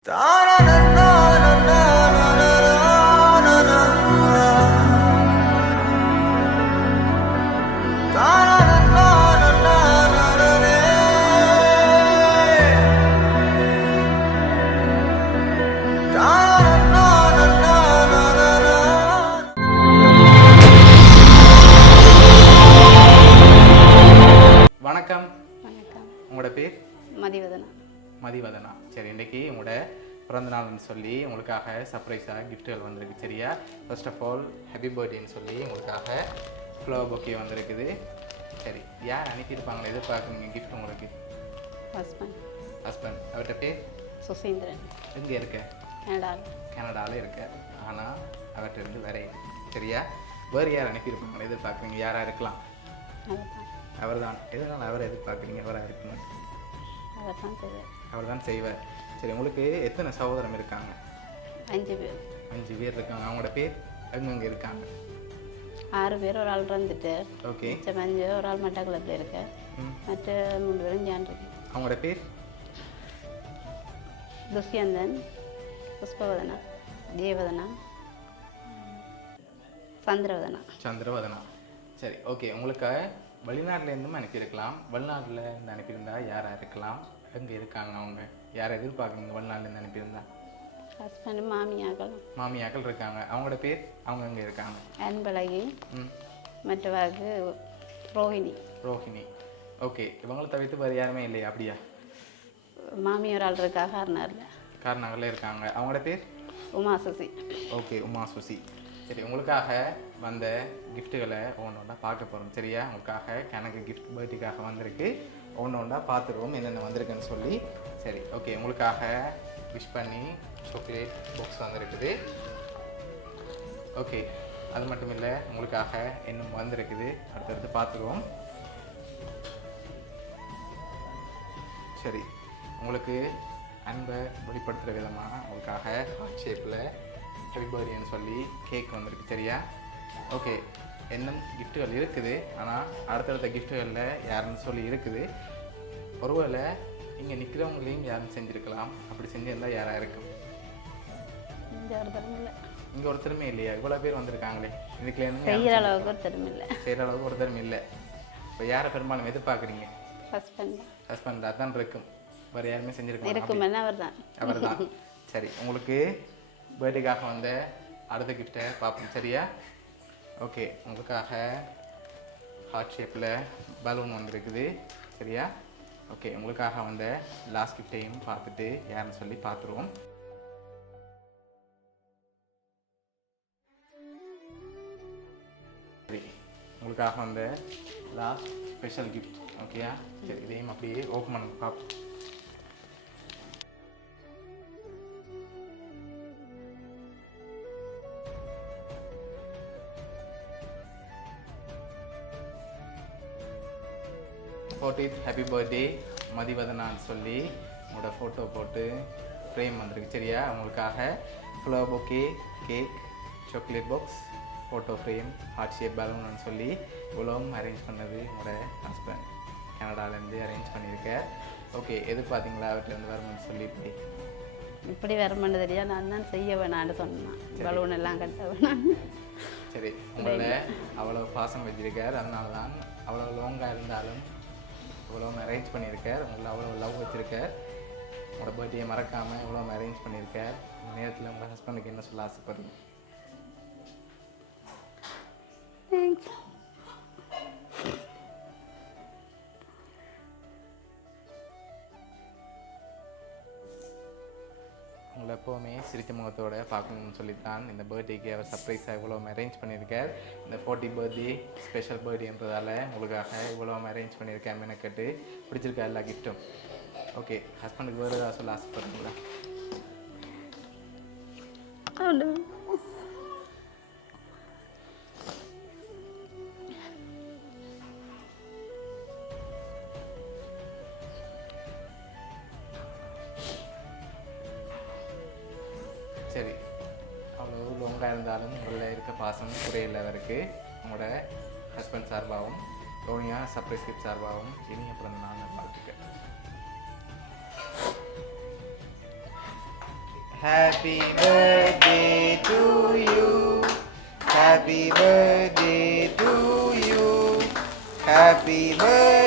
வணக்கம். வணக்கம். உங்களோட பேர்? மதிவதனா. மதிவதனா. சரி, இன்றைக்கி உங்களோட பிறந்தநாள்னு சொல்லி உங்களுக்காக சர்ப்ரைஸாக கிஃப்ட்டுகள் வந்திருக்கு. சரியா? ஃபர்ஸ்ட் ஆஃப் ஆல் ஹாப்பி பர்த்டேன்னு சொல்லி உங்களுக்காக ஃப்ளவர் பொக்கே வந்திருக்குது. சரி, யார் அனுப்பியிருப்பாங்களே எதிர்பார்க்குறீங்க கிஃப்ட் உங்களுக்கு? ஹஸ்பண்ட். அவர்கிட்ட பேர்? சுசீந்திரன். எங்கே இருக்க? கனடாவில் இருக்க. ஆனால் அவர்கிட்ட இருந்து வரையும். சரியா? வேறு யார் அனுப்பியிருப்பாங்களே எதிர்பார்க்குறீங்க? யாராக இருக்கலாம்? அவர் தான். எதனால் அவரை எதிர்பார்க்குறீங்க? அவராக இருக்கணும். அவர் தான் செய்வார். சரி, உங்களுக்கு எத்தனை சகோதரம் இருக்காங்க? 5 பேர். 5 பேர் இருக்காங்க. அவங்களோட பேர் எங்கெங்கே இருக்காங்க? 6 பேர். ஒரு ஆள் வந்துட்டு. ஓகே. 5 ஒரு ஆள் மட்டக்களப்பில் இருக்க. மற்ற 3 பேரும் ஜான்ருக்கு. அவங்களோட பேர்? துஷ்யந்தன், புஷ்பவதனா, தேவதனா, சந்திரவதனா. சரி, ஓகே. உங்களுக்கு வெளிநாட்டிலேருந்தும் அனுப்பியிருக்கலாம். வெளிநாட்டில் இருந்து அனுப்பியிருந்தா யாராக இருக்கலாம்? எங்கே இருக்காங்க அவங்க? யாரை எதிர்பார்க்குறீங்க வெளிநாட்டிலேருந்து அனுப்பியிருந்தா? ஹஸ்பண்ட், மாமியாக்கள் இருக்காங்க. அவங்களோட பேர்? அவங்க எங்கே இருக்காங்க? அன்பழகி, மற்றவாக்கு ரோஹிணி. ஓகே. இவங்களை தவிர்த்து வேறு யாருமே இல்லையா? அப்படியா? மாமியார் ஆள் இருக்கா கார்னாரில் இருக்காங்க. அவங்களோட பேர்? உமாசுசி. ஓகே, உமாசுசி. சரி, உங்களுக்காக வந்த கிஃப்ட்டுகளை ஒவ்வொன்றா பார்க்க போகிறோம். சரியா? உங்களுக்காக எனக்கு கிஃப்ட் பர்த்டேக்காக வந்திருக்கு. ஒவ்வொன்றா பார்த்துருவோம் என்னென்ன வந்திருக்குன்னு சொல்லி. சரி, ஓகே. உங்களுக்காக விஷ் பண்ணி சாக்லேட் பாக்ஸ் வந்திருக்குது. ஓகே, அது மட்டும் இல்லை, உங்களுக்காக இன்னும் வந்திருக்குது. அடுத்தடுத்து பார்த்துருவோம். சரி, உங்களுக்கு அன்பை வெளிப்படுத்துகிற விதமாக உங்களுக்காக ஹார்ட் ஷேப்பில் ஹாப்பி பர்த்டேன்னு சொல்லி கேக் வந்திருக்கு. சரியா? ஓகே. இன்னும் கிஃப்ட்டுகள் இருக்குது. ஆனால் அடுத்தடுத்த கிஃப்ட்டுகளில் யாருன்னு சொல்லி இருக்குது. ஒருவேளை இங்கே நிற்கிறவங்களையும் யாரும் செஞ்சுருக்கலாம். அப்படி செஞ்சிருந்தால் யாராக இருக்கும்? இங்கே ஒருத்தருமே இல்லையா? இவ்வளோ பேர் வந்திருக்காங்களே. இதுக்குலேருந்து செய்கிற அளவுக்கு ஒருத்தரும் இல்லை. இப்போ யாரை பெரும்பாலும் எதிர்பார்க்குறீங்க? ஹஸ்பண்ட். அதான் இருக்கும். வேறு யாருமே செஞ்சுருக்காங்க? அவர் தான். சரி, உங்களுக்கு பர்த்டேக்காக வந்த அடுத்த கிஃப்ட்டை பார்ப்போம். சரியா? ஓகே. உங்களுக்காக ஹார்ட் ஷேப்பில் பலூன் வந்திருக்குது. சரியா? ஓகே. உங்களுக்காக வந்த லாஸ்ட் கிஃப்ட்டையும் பார்த்துட்டு யாருன்னு சொல்லி பார்த்துருவோம். சரி, உங்களுக்காக வந்த லாஸ்ட் ஸ்பெஷல் கிஃப்ட். ஓகேயா? சரி, இதையும் அப்படியே ஓப்பன் பண்ண பார்ப்போம். ஹாப்பி பர்த்டே மதிவதனான்னு சொல்லி உங்களோட ஃபோட்டோ போட்டு ஃப்ரேம் வந்திருக்கு. சரியா? உங்களுக்காக flower bouquet, cake, chocolate box, photo frame, heart shape பலூன்னு சொல்லி இவ்வளவும் அரேஞ்ச் பண்ணது உங்களோட ஹஸ்பண்ட் கனடாலேருந்து அரேஞ்ச் பண்ணியிருக்கேன். ஓகே. எதிர்பார்த்தீங்களா அவர்கிட்டருந்து வரணும்னு சொல்லி? இப்படி வரமாட்டது தெரியா? நான் தான் செய்ய வேணான்னு சொன்னேன். பலூன் எல்லாம் கட்ட வேணாம். சரி, உங்களை அவ்வளோ பாசம் வச்சிருக்கார். அதனால தான் அவ்வளோ லாங்காக இருந்தாலும் இவ்வளோ அரேஞ்ச் பண்ணியிருக்கார். உங்களை அவ்வளோ லவ் வச்சுருக்கார். உங்களோட பர்த்டே மறக்காமல் இவ்வளோ அரேஞ்ச் பண்ணியிருக்கார். இந்த நேரத்தில் உங்கள் ஹஸ்பண்டுக்கு என்ன சொல்ல ஆசைப்படுறீங்க? உங்களை எப்போவுமே சிரித்த முகத்தோடு பார்க்கணும்னு சொல்லித்தான் இந்த பர்த்டேக்கு அவர் சர்ப்ரைஸாக இவ்வளோ அரேஞ்ச் பண்ணியிருக்கார். இந்த 40 பர்த்டே ஸ்பெஷல் பர்த்டேன்றதால உங்களுக்காக இவ்வளோ அரேஞ்ச் பண்ணியிருக்கேன். மெனக்கட்டு பிடிச்சிருக்கா எல்லா கிஃப்ட்டும்? ஓகே. ஹஸ்பண்டுக்கு வேறு ஏதாவது சொல்ல ஆசைப்படுறீங்களா? சரி, அவ்வளோ லாங்காக இருந்தாலும் உங்களில் இருக்க பாசம் குறையில்லை அவருக்கு. உங்களோட ஹஸ்பண்ட் சார்பாகவும் ரோனியா சர்ப்ரைஸ் கிஃப்ட் சார்பாகவும் இனிய பிறந்த நாள் வாழ்த்துக்கள். Happy birthday to you. Happy birthday to you. Happy birthday.